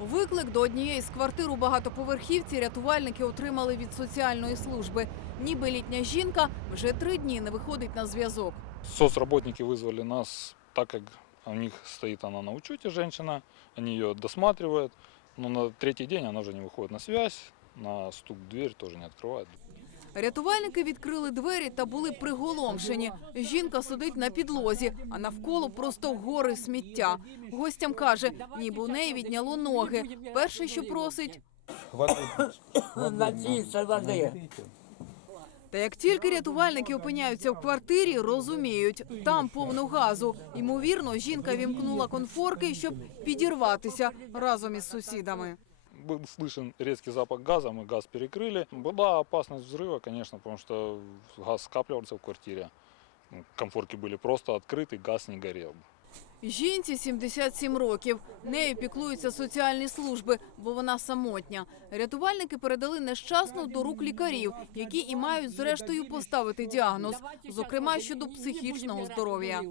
Виклик до однієї з квартир у багатоповерхівці рятувальники отримали від соціальної служби. Ніби літня жінка вже три дні не виходить на зв'язок. Соцработники вызвали нас, так как у них стоит она на учете, женщина, они ее досматривают, но на третий день она уже не выходит на связь, на стук в дверь тоже не открывает. Рятувальники відкрили двері та були приголомшені. Жінка сидить на підлозі, а навколо просто гори сміття. Гостям каже, ніби у неї відняло ноги. Перше, що просить, Напиться воды. Та як тільки рятувальники опиняються в квартирі, розуміють, там повно газу. Ймовірно, жінка вімкнула конфорки, щоб підірватися разом із сусідами Был слышен резкий запах газа, мы газ перекрыли. Была опасность взрыва, конечно, потому что газ скапливался в квартире. Ну, Комфорки были просто открыты, газ не горел. Жінці 77 років. Нею піклуються соціальні служби, бо вона самотня. Рятувальники передали нещасну до рук лікарів, які і мають зрештою поставити діагноз, зокрема щодо психічного здоров'я.